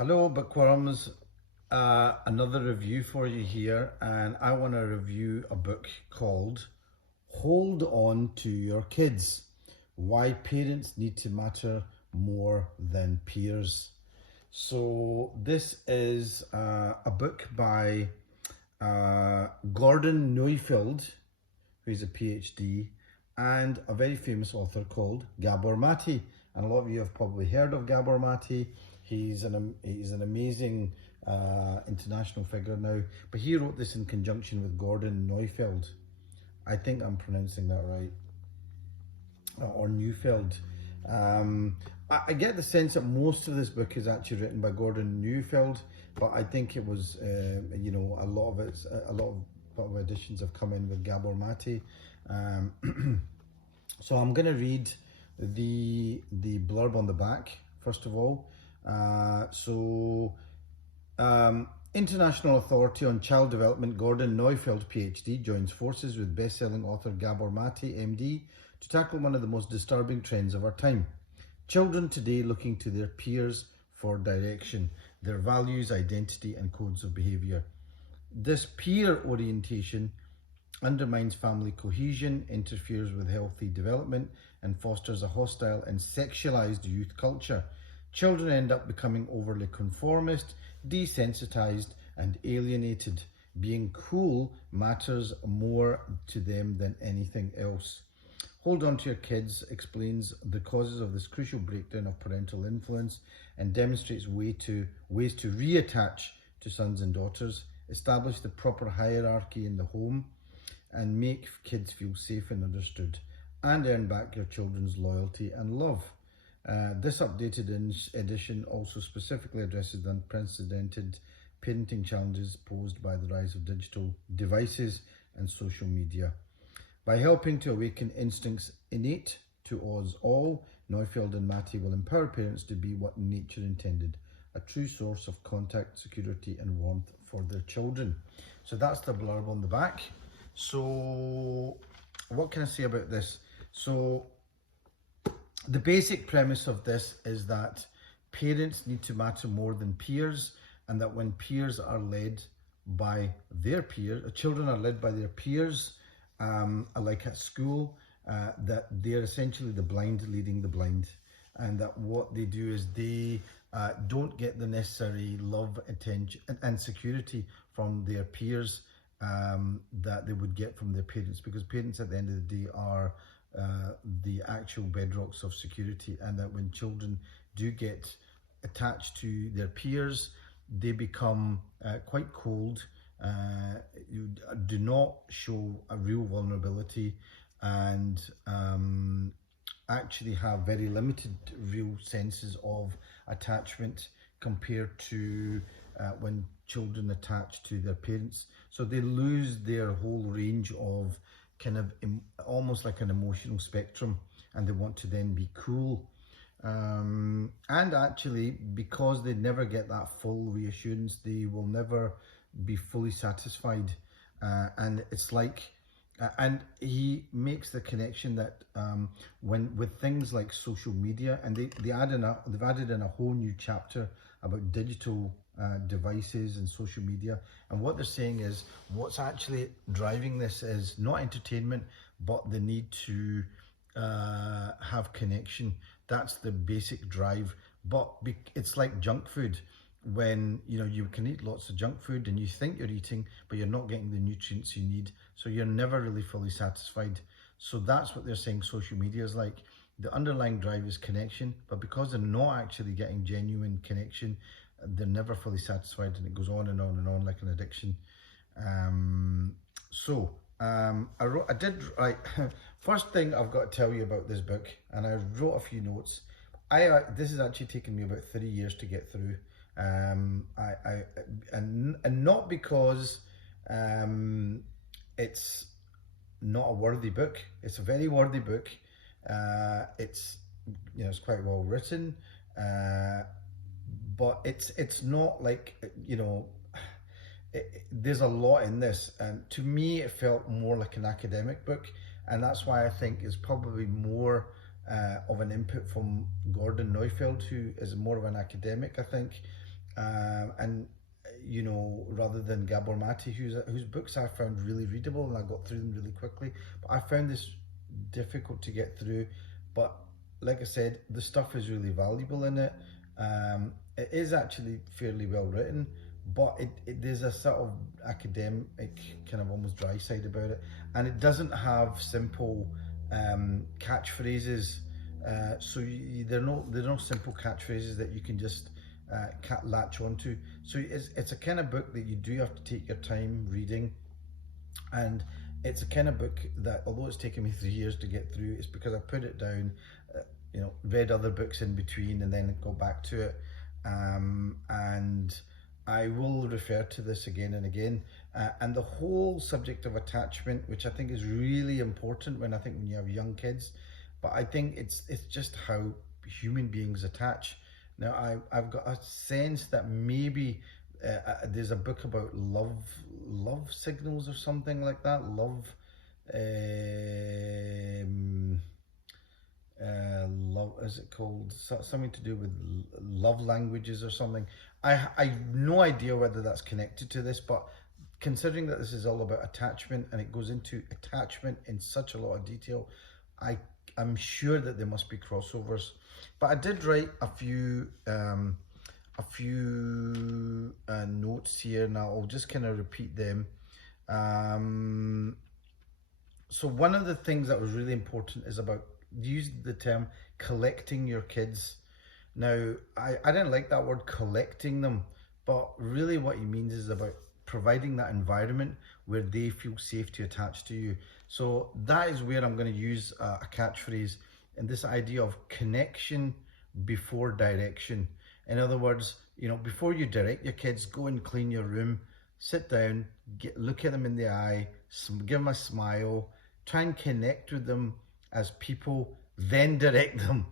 Hello, bookworms. Another review for you here, and I want to review a book called Hold On to Your Kids: Why Parents Need to Matter More Than Peers. So, this is a book by Gordon Neufeld, who's a PhD, and a very famous author called Gabor Mate. And a lot of you have probably heard of Gabor Mate. He's an amazing international figure now, but he wrote this in conjunction with Gordon Neufeld. I think I'm pronouncing that right, or Neufeld. I get the sense that most of this book is actually written by Gordon Neufeld, but I think it was, a lot of editions have come in with Gabor Mate. So I'm going to read the blurb on the back first of all. International authority on child development Gordon Neufeld PhD joins forces with best-selling author Gabor Mate MD to tackle one of the most disturbing trends of our time. Children today looking to their peers for direction, their values, identity and codes of behaviour. This peer orientation undermines family cohesion, interferes with healthy development and fosters a hostile and sexualised youth culture. Children end up becoming overly conformist, desensitized and alienated. Being cool matters more to them than anything else. Hold On to Your Kids explains the causes of this crucial breakdown of parental influence and demonstrates ways to reattach to sons and daughters, establish the proper hierarchy in the home, and make kids feel safe and understood, and earn back your children's loyalty and love. This updated edition also specifically addresses the unprecedented parenting challenges posed by the rise of digital devices and social media. By helping to awaken instincts innate to us all, Neufeld and Mate will empower parents to be what nature intended, a true source of contact, security and warmth for their children. So that's the blurb on the back. So what can I say about this? So the basic premise of this is that parents need to matter more than peers, and that when peers are led by their peers, children are led by their peers, like at school, that they're essentially the blind leading the blind, and that what they do is they don't get the necessary love, attention and security from their peers that they would get from their parents, because parents at the end of the day are the actual bedrocks of security, and that when children do get attached to their peers, they become quite cold, you do not show a real vulnerability, and actually have very limited real senses of attachment compared to when children attach to their parents. So they lose their whole range of kind of almost like an emotional spectrum, and they want to then be cool. And actually, because they never get that full reassurance, they will never be fully satisfied. And it's like, and he makes the connection that when with things like social media, and they've added in a whole new chapter about digital devices and social media, and what they're saying is what's actually driving this is not entertainment but the need to have connection. That's the basic drive, but it's like junk food. When you can eat lots of junk food and you think you're eating, but you're not getting the nutrients you need, so you're never really fully satisfied. So that's what they're saying social media is like. The underlying drive is connection, but because they're not actually getting genuine connection, they're never fully satisfied, and it goes on and on and on like an addiction. I did write first thing I've got to tell you about this book, and I wrote a few notes. This has actually taken me about 3 years to get through. And not because it's not a worthy book. It's a very worthy book. It's quite well written, but it's not like there's a lot in this, and to me it felt more like an academic book, and that's why I think it's probably more of an input from Gordon Neufeld, who is more of an academic, I think, And rather than Gabor Mate, whose books I found really readable and I got through them really quickly, but I found this difficult to get through. But like I said, the stuff is really valuable in it. It is actually fairly well written, but there's a sort of academic, kind of almost dry side about it, and it doesn't have simple catchphrases. There are no simple catchphrases that you can just latch onto. So it's a kind of book that you do have to take your time reading, and it's a kind of book that, although it's taken me 3 years to get through, it's because I put it down, read other books in between, and then go back to it. And I will refer to this again and again. And the whole subject of attachment, which I think is really important when you have young kids, but I think it's just how human beings attach. Now, I've got a sense that maybe there's a book about love signals or something like that. Love, is it called something to do with love languages or something? I've no idea whether that's connected to this, but considering that this is all about attachment and it goes into attachment in such a lot of detail, I'm sure that there must be crossovers. But I did write a few notes here. Now I'll just kind of repeat them. So one of the things that was really important is about use the term collecting your kids. Now, I didn't like that word, collecting them, but really what he means is about providing that environment where they feel safe to attach to you. So that is where I'm going to use a catchphrase, and this idea of connection before direction. In other words, before you direct your kids, go and clean your room, sit down, look at them in the eye, give them a smile, try and connect with them as people, then direct them.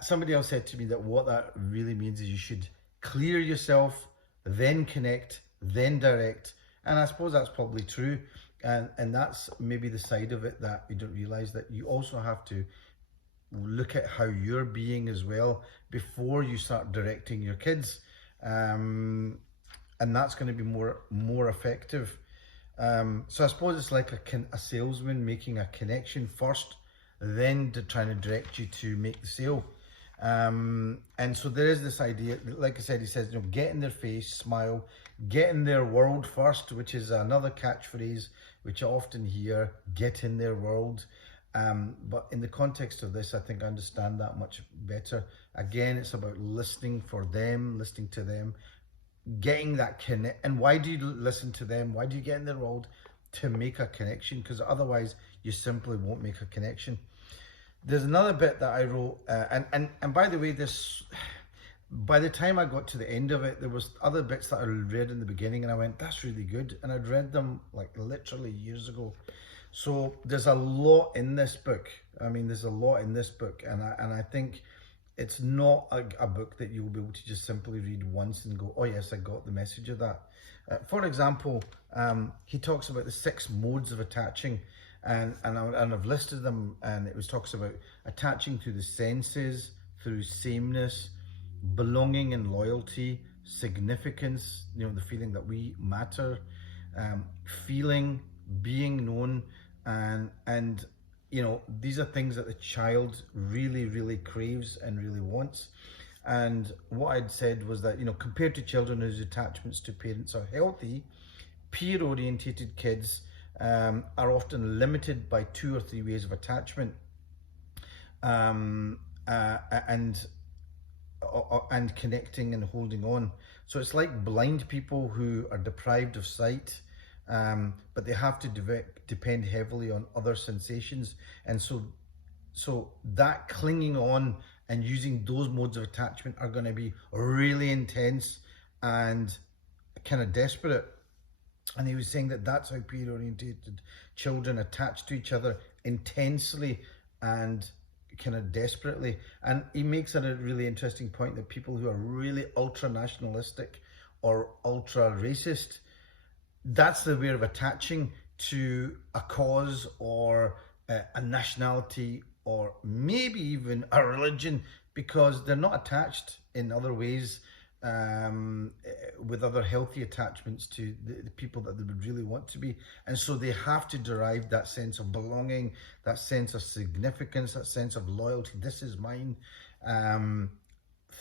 Somebody else said to me that what that really means is you should clear yourself, then connect, then direct. And I suppose that's probably true. And that's maybe the side of it that you don't realize, that you also have to look at how you're being as well before you start directing your kids. And that's going to be more effective. So I suppose it's like a salesman making a connection first, then trying to direct you to make the sale. And so there is this idea, like I said, he says, get in their face, smile, get in their world first, which is another catchphrase which I often hear, get in their world. But in the context of this, I think I understand that much better. Again, it's about listening for them, listening to them, getting that connect. And why do you listen to them? Why do you get in their world? To make a connection, because otherwise you simply won't make a connection. There's another bit that I wrote, and by the way, by the time I got to the end of it, there was other bits that I read in the beginning, and I went, that's really good, and I'd read them like literally years ago. So there's a lot in this book. There's a lot in this book, and I think it's not a book that you'll be able to just simply read once and go, oh yes, I got the message of that. For example, he talks about the 6 modes of attaching, and I've listed them, and it talks about attaching through the senses, through sameness, belonging and loyalty, significance, the feeling that we matter, feeling, being known, and these are things that the child really, really craves and really wants. And what I'd said was that, compared to children whose attachments to parents are healthy, peer-orientated kids are often limited by 2 or 3 ways of attachment, and connecting and holding on. So it's like blind people who are deprived of sight, but they have to depend heavily on other sensations. And so that clinging on and using those modes of attachment are going to be really intense and kind of desperate. And he was saying that that's how peer-orientated children attach to each other intensely and kind of desperately. And he makes a really interesting point that people who are really ultra-nationalistic or ultra-racist, that's the way of attaching to a cause or a nationality or maybe even a religion, because they're not attached in other ways. with other healthy attachments to the people that they would really want to be. And so they have to derive that sense of belonging, that sense of significance, that sense of loyalty. This is mine.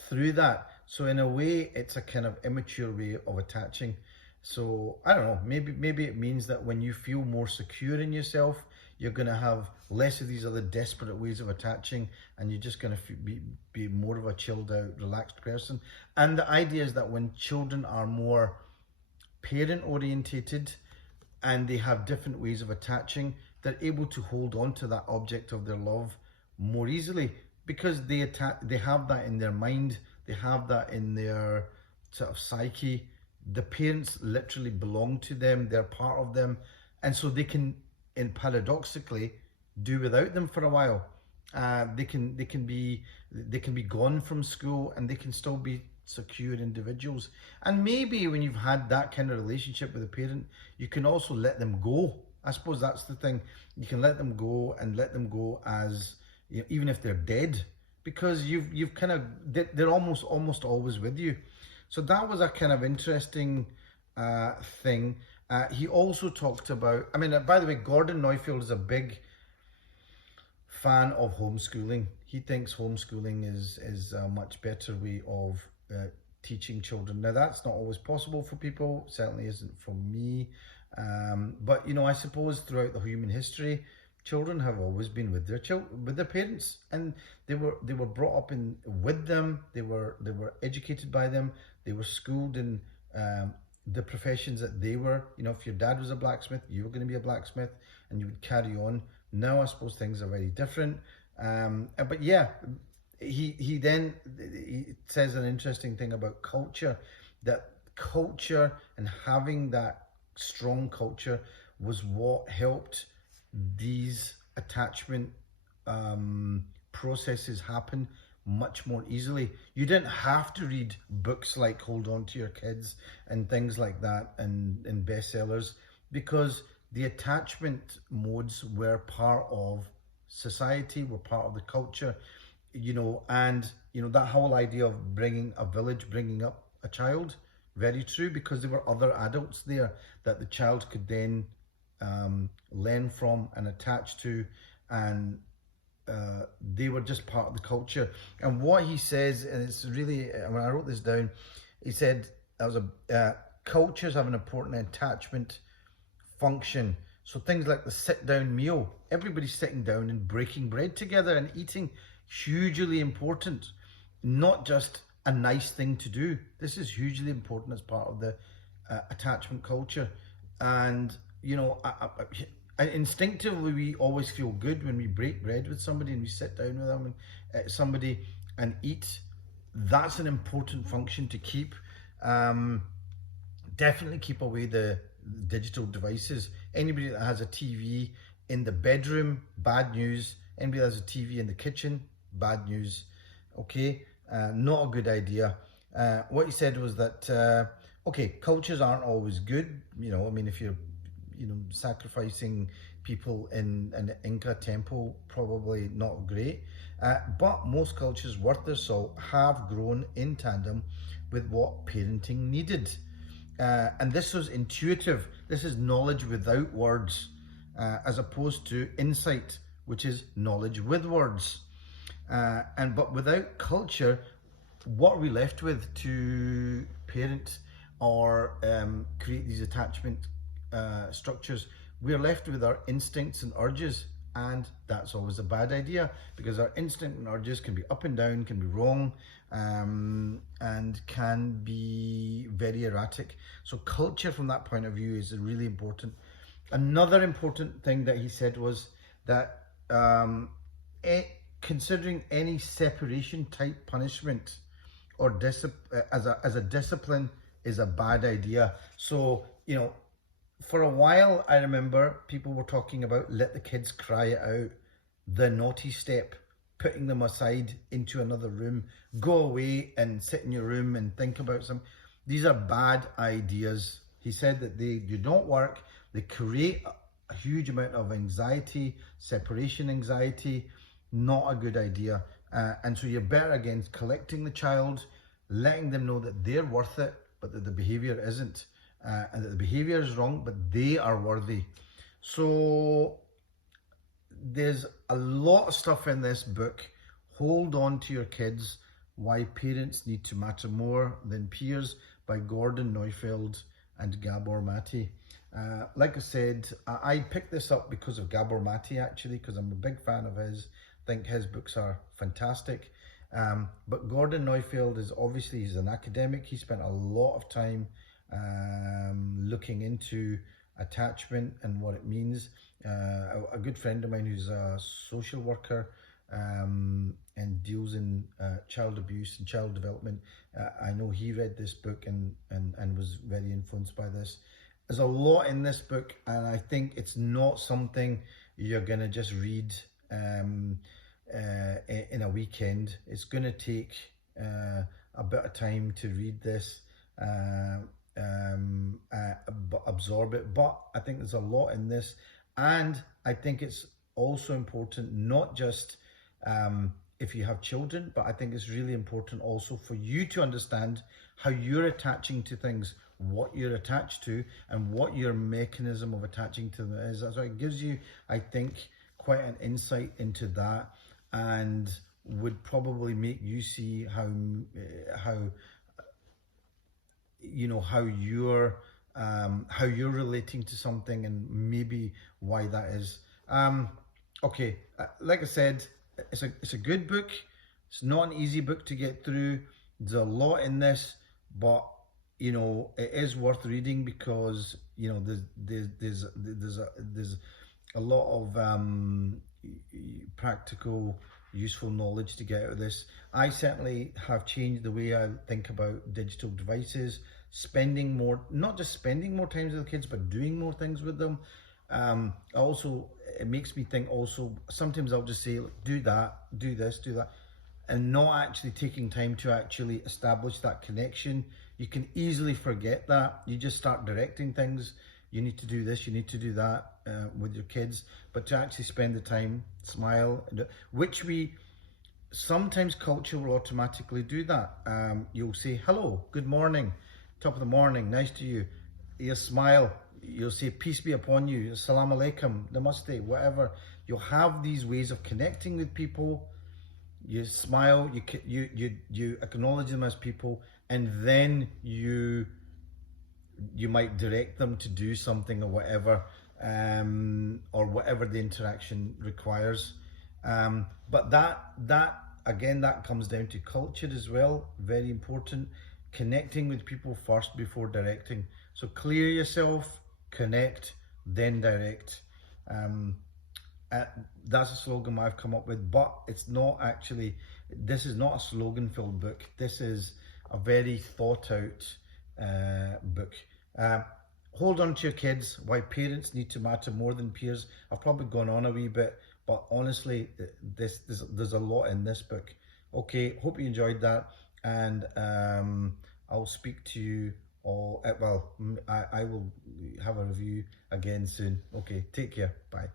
Through that. So in a way, it's a kind of immature way of attaching. So I don't know, maybe it means that when you feel more secure in yourself, you're going to have less of these other desperate ways of attaching, and you're just going to be more of a chilled out, relaxed person. And the idea is that when children are more parent orientated and they have different ways of attaching, they're able to hold on to that object of their love more easily, because they have that in their mind, they have that in their sort of psyche. The parents literally belong to them, they're part of them, and so they can, and paradoxically, do without them for a while. They can be gone from school, and they can still be secure individuals. And maybe when you've had that kind of relationship with a parent, you can also let them go. I suppose that's the thing. You can let them go, and let them go as, you know, even if they're dead, because you've kind of, they're almost always with you. So that was a kind of interesting thing. He also talked about, I mean, by the way, Gordon Neufeld is a big fan of homeschooling. He thinks homeschooling is a much better way of teaching children. Now, that's not always possible for people, certainly isn't for me. But, you know, I suppose throughout the human history, children have always been with their parents, and they were brought up with them. They were educated by them. They were schooled in the professions that they were. You know, if your dad was a blacksmith, you were going to be a blacksmith, and you would carry on. Now, I suppose things are very different. But yeah, he then says an interesting thing about culture, that culture and having that strong culture was what helped these attachment processes happen much more easily. You didn't have to read books like Hold On to Your Kids and things like that, and bestsellers, because the attachment modes were part of society, were part of the culture, you know. And you know, that whole idea of bringing a village, bringing up a child, very true, because there were other adults there that the child could then learn from and attach to, and they were just part of the culture. And what he says, and it's really, when I wrote this down, he said cultures have an important attachment function. So things like the sit down meal, everybody's sitting down and breaking bread together and eating, hugely important, not just a nice thing to do. This is hugely important as part of the attachment culture. And you know, instinctively, we always feel good when we break bread with somebody and we sit down with them and somebody and eat. That's an important function to keep. Definitely keep away the digital devices. Anybody that has a TV in the bedroom, bad news. Anybody that has a TV in the kitchen, bad news. Okay, not a good idea. What he said was that okay, cultures aren't always good. You know, I mean, if you're sacrificing people in an Inca temple, probably not great. But most cultures worth their salt have grown in tandem with what parenting needed. And this was intuitive. This is knowledge without words, as opposed to insight, which is knowledge with words. But without culture, what are we left with to parent or create these attachment structures? We're left with our instincts and urges, and that's always a bad idea, because our instinct and urges can be up and down, can be wrong, and can be very erratic. So culture from that point of view is really important. Another important thing that he said was that considering any separation type punishment or as a discipline is a bad idea. So, you know, for a while, I remember people were talking about let the kids cry it out, the naughty step, putting them aside into another room, go away and sit in your room and think about some. These are bad ideas. He said that they do not work. They create a huge amount of anxiety, separation anxiety, not a good idea. And so you're better against collecting the child, letting them know that they're worth it, but that the behavior isn't, and that the behavior is wrong, but they are worthy. So there's a lot of stuff in this book. Hold on to your kids. Why Parents Need to Matter More Than Peers by Gordon Neufeld and Gabor Mate. Like I said, I picked this up because of Gabor Mate, actually, because I'm a big fan of his. I think his books are fantastic. But Gordon Neufeld is obviously, he's an academic. He spent a lot of time looking into attachment and what it means. A good friend of mine who's a social worker and deals in child abuse and child development. I know he read this book and was very influenced by this. There's a lot in this book, and I think it's not something you're going to just read in a weekend. It's going to take a bit of time to read this, absorb it, but I think there's a lot in this, and I think it's also important, not just if you have children, but I think it's really important also for you to understand how you're attaching to things, what you're attached to, and what your mechanism of attaching to them is. So it gives you, I think, quite an insight into that, and would probably make you see how you're relating to something, and maybe why that is. Okay, like I said, it's a good book. It's not an easy book to get through. There's a lot in this, but it is worth reading, because there's a lot of practical, useful knowledge to get out of this. I certainly have changed the way I think about digital devices, spending more, not just spending more time with the kids, but doing more things with them. Also, it makes me think also, sometimes I'll just say, do that, do this, do that, and not actually taking time to actually establish that connection. You can easily forget that. You just start directing things. You need to do this, you need to do that with your kids, but to actually spend the time, smile, which we, sometimes culture will automatically do that. You'll say, hello, good morning, top of the morning, nice to you. You'll smile, you'll say, peace be upon you, assalamu alaikum, namaste, whatever. You'll have these ways of connecting with people. You smile, you acknowledge them as people, and then you might direct them to do something or whatever the interaction requires. But that again, that comes down to culture as well. Very important. Connecting with people first before directing. So clear yourself, connect, then direct. That's a slogan I've come up with, but it's not actually, this is not a slogan filled book. This is a very thought out book. Hold on to your kids. Why Parents Need to Matter More Than Peers. I've probably gone on a wee bit, but honestly, there's a lot in this book. Okay, hope you enjoyed that, and I'll speak to you all. I will have a review again soon. Okay, take care. Bye.